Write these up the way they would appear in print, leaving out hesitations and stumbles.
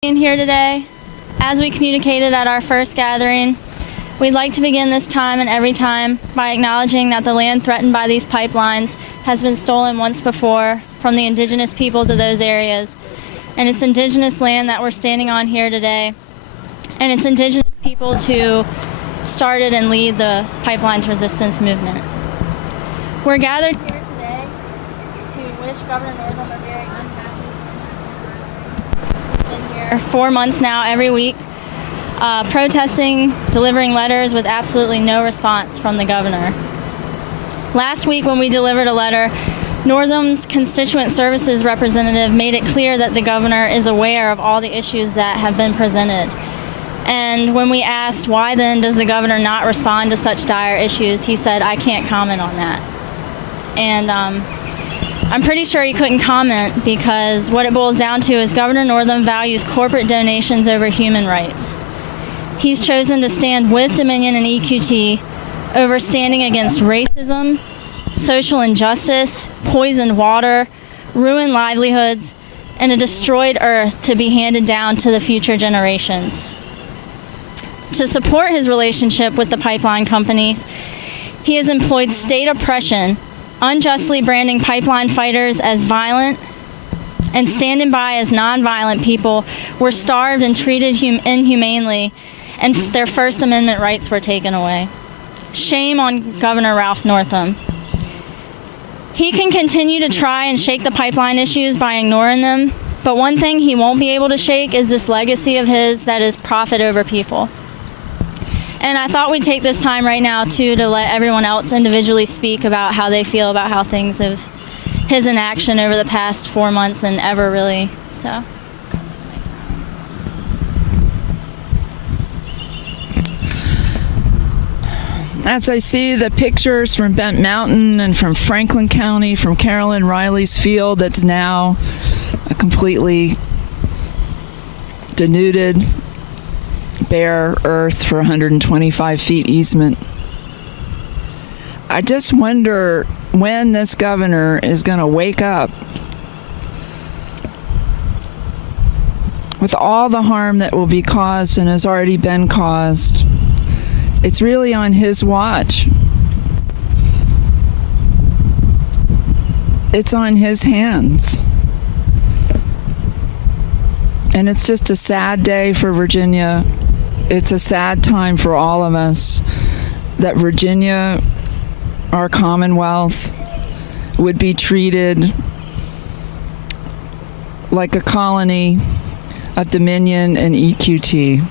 Being here today. As we communicated at our first gathering, we'd like to begin this time and every time by acknowledging that the land threatened by these pipelines has been stolen once before from the indigenous peoples of those areas. And it's indigenous land that we're standing on here today. And it's indigenous peoples who started and lead the pipelines resistance movement. We're gathered here today to wish Governor Northam a very unhappy anniversary. Been here 4 months now, every week, protesting, delivering letters with absolutely no response from the governor. Last week when we delivered a letter, Northam's constituent services representative made it clear that the governor is aware of all the issues that have been presented. And when we asked why then does the governor not respond to such dire issues, he said, "I can't comment on that." And I'm pretty sure he couldn't comment because what it boils down to is Governor Northam values corporate donations over human rights. He's chosen to stand with Dominion and EQT over standing against racism, social injustice, poisoned water, ruined livelihoods, and a destroyed earth to be handed down to the future generations. To support his relationship with the pipeline companies, he has employed state oppression, unjustly branding pipeline fighters as violent and standing by as nonviolent people were starved and treated inhumanely, and their First Amendment rights were taken away. Shame on Governor Ralph Northam. He can continue to try and shake the pipeline issues by ignoring them, but one thing he won't be able to shake is this legacy of his that is profit over people. And I thought we'd take this time right now, too, to let everyone else individually speak about how they feel about how things have, his inaction over the past 4 months and ever really, so. As I see the pictures from Bent Mountain and from Franklin County, from Carolyn Riley's field that's now a completely denuded, bare earth for 125 feet easement. I just wonder when this governor is going to wake up with all the harm that will be caused and has already been caused. It's really on his watch. It's on his hands. And it's just a sad day for Virginia. It's a sad time for all of us that Virginia, our Commonwealth, would be treated like a colony of Dominion and EQT.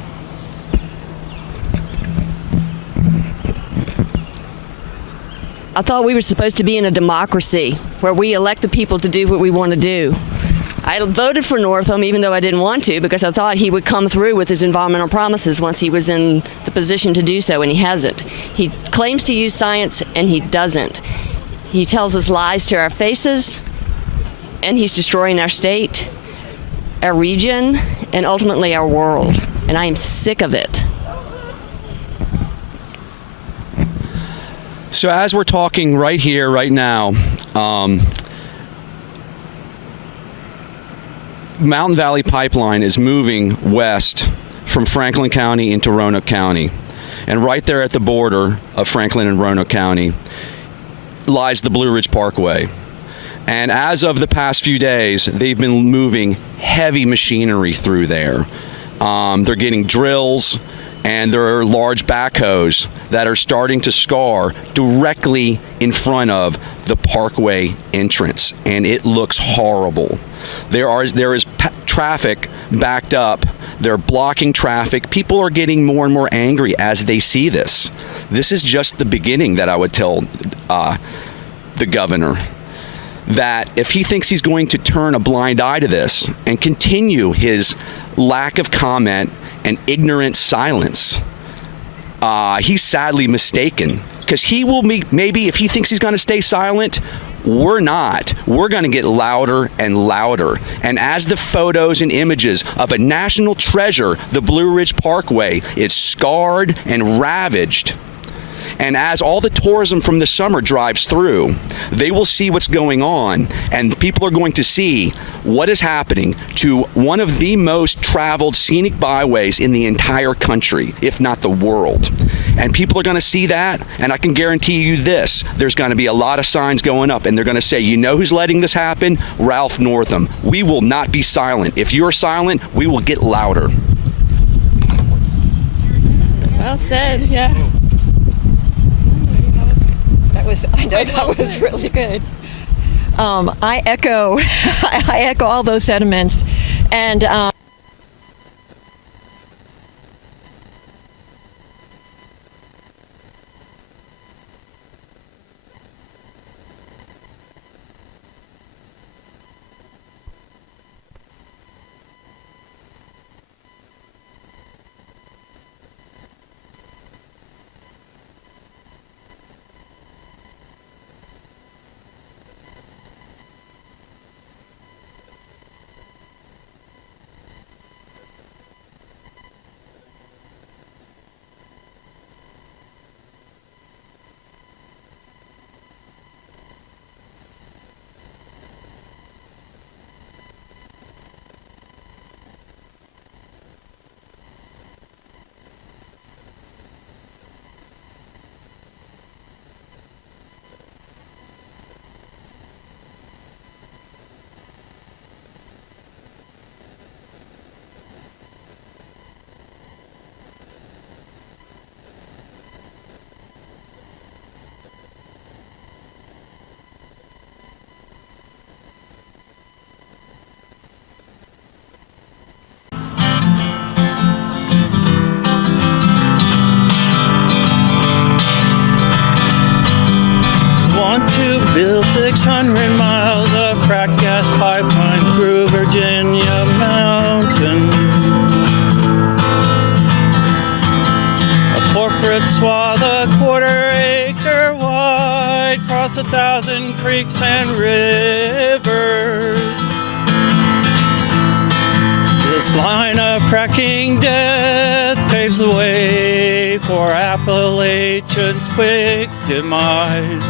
I thought we were supposed to be in a democracy where we elect the people to do what we want to do. I voted for Northam even though I didn't want to because I thought he would come through with his environmental promises once he was in the position to do so, and he hasn't. He claims to use science, and he doesn't. He tells us lies to our faces, and he's destroying our state, our region, and ultimately our world. And I am sick of it. So as we're talking right here, right now, Mountain Valley Pipeline is moving west from Franklin County into Roanoke County. And right there at the border of Franklin and Roanoke County lies the Blue Ridge Parkway. And as of the past few days, they've been moving heavy machinery through there. They're getting drills, and there are large backhoes that are starting to scar directly in front of the parkway entrance, and it looks horrible. There is traffic backed up. They're blocking traffic. People are getting more and more angry as they see this. This is just the beginning that I would tell the governor, that if he thinks he's going to turn a blind eye to this and continue his lack of comment and ignorant silence, he's sadly mistaken, because he will maybe, if he thinks he's going to stay silent, we're not. We're going to get louder and louder. And as the photos and images of a national treasure, the Blue Ridge Parkway, is scarred and ravaged, And as all the tourism from the summer drives through, they will see what's going on, and people are going to see what is happening to one of the most traveled scenic byways in the entire country, if not the world. And people are going to see that, and I can guarantee you this, there's going to be a lot of signs going up, and they're going to say, you know who's letting this happen? Ralph Northam. We will not be silent. If you're silent, we will get louder. Well said, yeah. That was really good. I echo all those sentiments, and Want to build 600 miles of frack gas pipeline through Virginia mountains. A corporate swath a quarter-acre wide, across 1,000 creeks and rivers. This line of fracking death paves the way for Appalachian's quick demise.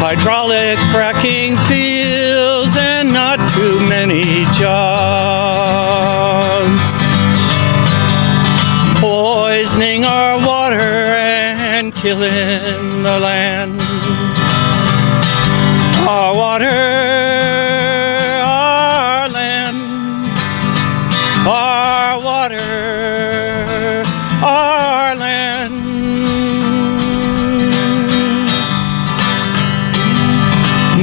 Hydraulic fracking fields and not too many jobs. Poisoning our water and killing the land. Our water, our land. Our water, our land.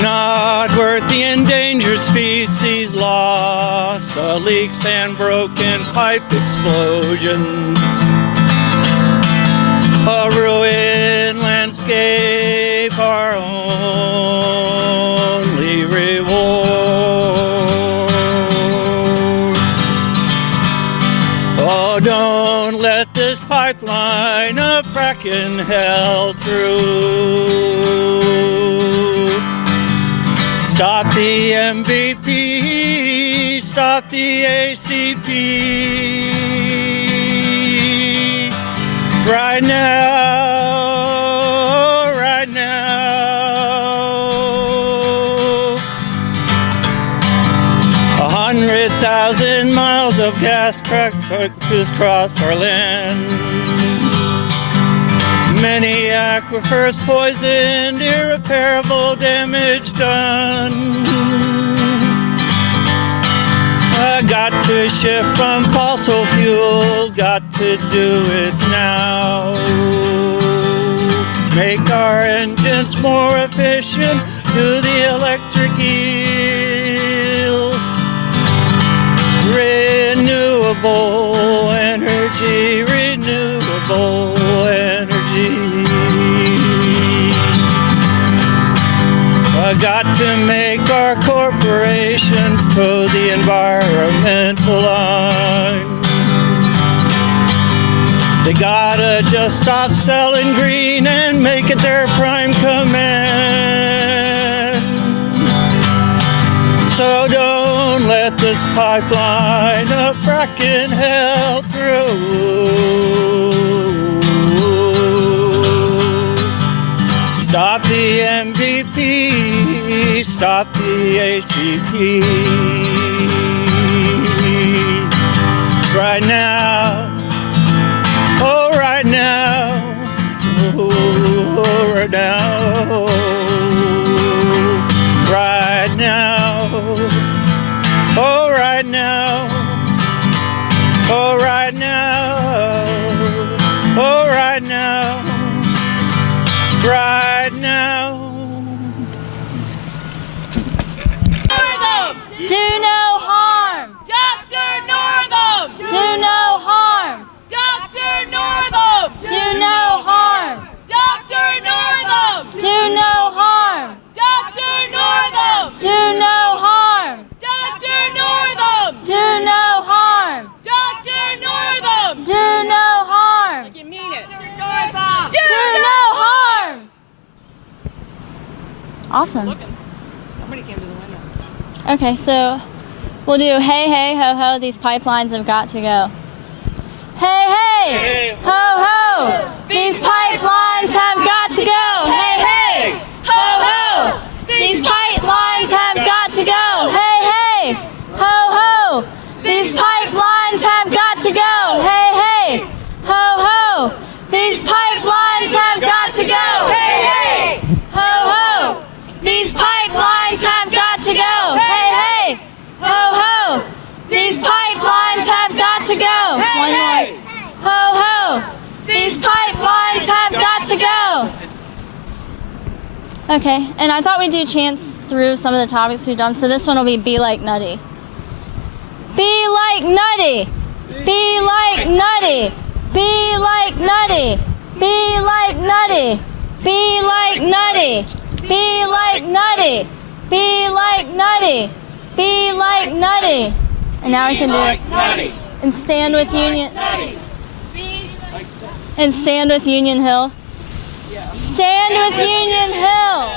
Not worth the endangered species lost, the leaks and broken pipe explosions. A ruined landscape, our only reward. Oh, don't let this pipeline of fracking hell through. Stop the MVP, stop the ACP. Right now, right now. 100,000 miles of gas crisscross our land. Many aquifers poisoned, irreparable damage done. I got to shift from fossil fuel, got to do it now. Make our engines more efficient, do the electric eel. Renewable energy, renewable energy. I got to make our corporations toe the environmental line. They gotta just stop selling green and make it their prime command. So don't let this pipeline of fracking hell through. Stop the MVP, stop the ACP. Right now, oh right now, oh right now, right now, oh right now, oh right now, oh right now, right now. Do no harm. Dr. Northam! Do no harm. Dr. Northam! Do no harm. Dr. Northam! Do no harm. Dr. Northam! Do no harm. Dr. Northam! Do no harm. Dr. Northam! Do no harm. You mean it. Dr. Northam! Do no harm. Awesome. Somebody came to the window. Okay, so we'll do hey, hey, ho, ho, these pipelines have got to go. Hey, hey, ho, ho, these pipelines have got to go. Hey, hey, ho, ho, these pipelines have got to go. Hey, hey, ho, ho, these pipelines have got to go. Hey, hey, ho, ho, these pipelines have got to go. Hey, hey, ho, ho, these pipelines have got to go. Hey, hey, ho, ho, these pipelines have got to go. One more. Ho, ho, these pipelines have got to go. Okay, and I thought we'd do chants through some of the topics we've done, so this one will be like nutty. Be like nutty. Be like nutty. Be like nutty. Be like nutty. Be like nutty. Be like nutty. Be like nutty. Be like nutty. And now we can do it. And stand with Union. And stand with Union Hill. Stand with Union Hill.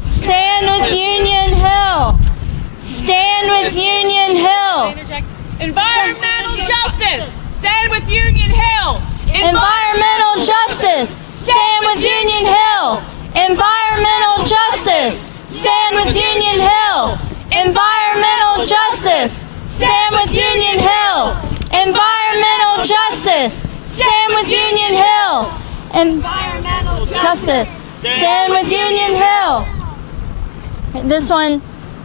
Stand with Union Hill. Stand with Union Hill. Environmental justice! Stand with Union Hill! Environmental justice. Stand with Union Hill. Environmental justice. Stand with Union Hill. Environmental justice. Stand with Union Hill. Environmental justice. Stand with Union Hill. Environmental justice. Stand with Union Hill. This one,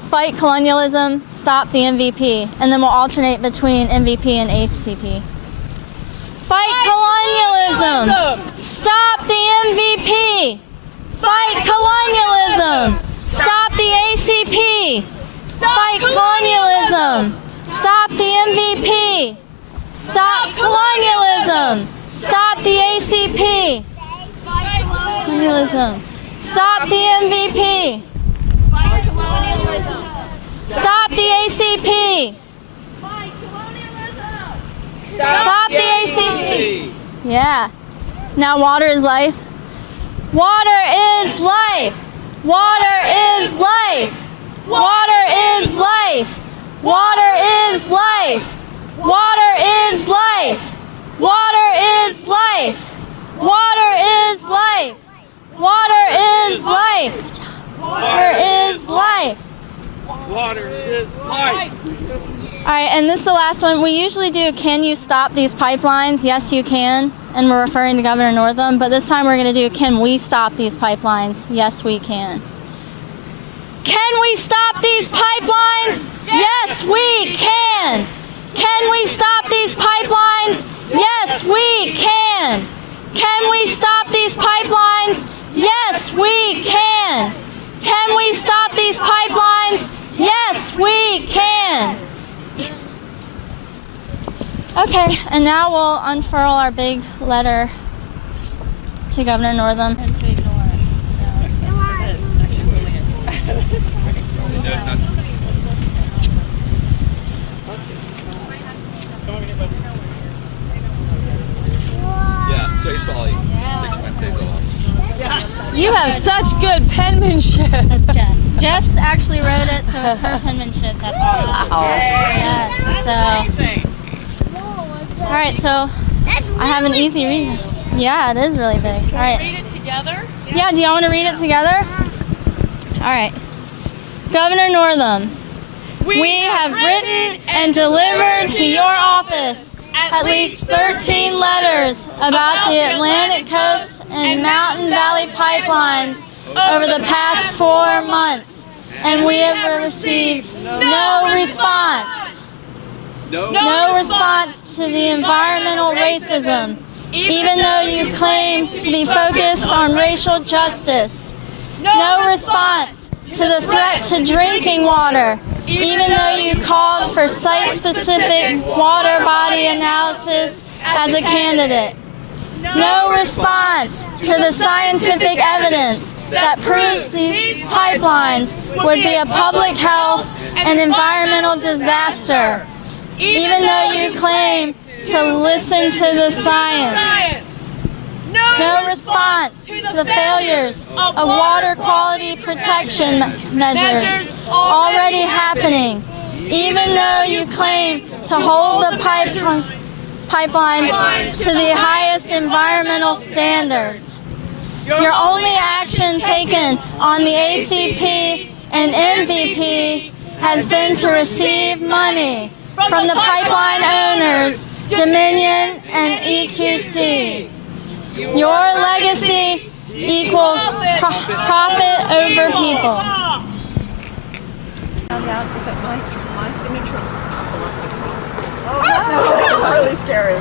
fight colonialism, stop the MVP. And then we'll alternate between MVP and ACP. Fight colonialism. Stop the MVP. Fight colonialism. Stop the ACP. Fight colonialism. Stop the MVP. Stop colonialism. Stop the ACP. Colonialism. Stop the MVP. Stop the ACP. Stop the ACP. Yeah. Now water is life. Water is life. Water is life. Water is life. Water is life. Water is life. Water is life. Water is life. Water is life. Good job. Water is life. Water is life. All right, and this is the last one. We usually do, can you stop these pipelines? Yes, you can. And we're referring to Governor Northam. But this time we're going to do, can we stop these pipelines? Yes, we can. Can we stop these pipelines? Yes, we can. Can we stop these pipelines? Yes, we can. Can we stop these pipelines? Yes, we can. Can we stop these pipelines? Yes, we can. Okay, and now we'll unfurl our big letter to Governor Northam and to ignore it. Yeah, so he's probably takes Wednesdays off. You have such good penmanship. That's Jess. Jess actually wrote it, so it's her penmanship. That's awesome. Yeah. So, all right, so I have an easy read. Yeah, it is really big. All right. Read it together. Yeah, do y'all want to read it together? All right. Governor Northam, we have written and delivered to your office at least 13 letters about the Atlantic Coast and Mountain Valley pipelines over the past 4 months, and we have received no response. No response to the environmental racism, even though you claim to be focused on racial justice. No response to the threat to drinking water, even though you called for site-specific water body analysis as a candidate. No response to the scientific evidence that proves these pipelines would be a public health and environmental disaster, even though you claim to listen to the science. No response to the failures of water quality protection measures already happening, even though you claim to hold the pipelines to the highest environmental standards. Your only action taken on the ACP and MVP has been to receive money from the pipeline owners, Dominion and EQC. Your legacy equals profit over people. Found out is that my signature was off the left across. Oh, that was really scary.